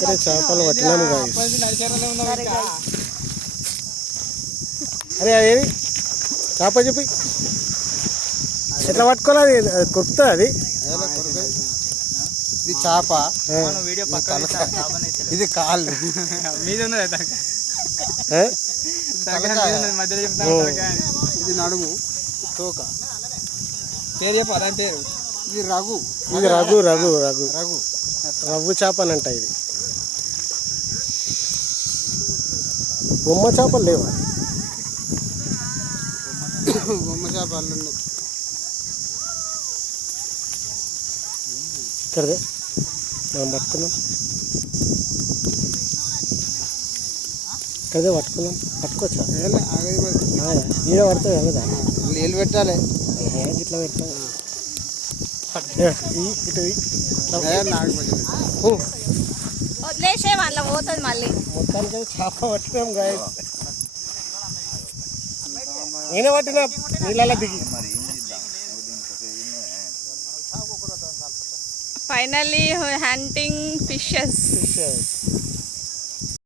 ఇక్కడ చేపలు పట్టినాము గాయస్. అరే అదేది చేప చెప్పి ఎట్లా పట్టుకోవాలి? అది కొరుకుతుంది అది. ఇది చేప, ఇది కాళ్ళు ఇది నడుము తోక. పేరు చెప్ప అదని పేరు. ఇది రఘు. ఇది రఘు రఘు రఘు రఘు రఘు చేప అని అంట. ఇది బొమ్మ చేపలు లేవా? బొమ్మ చేప అల్లుంది. ఇక్కడదే మనం పట్టుకున్నాం. ఇక్కడదే పట్టుకున్నాం. పట్టుకోవచ్చా? మీద పడుతుంది కదా. నీళ్ళు పెట్టాలి. ఇట్లా పెట్టాలి. ఇటు వదిలేసే వాళ్ళ పోతుంది మళ్ళీ. మొత్తానికి చేప పట్టినాం గాయస్. నేనే పట్టినా నీళ్ళ దిగి. Finally hunting fishes.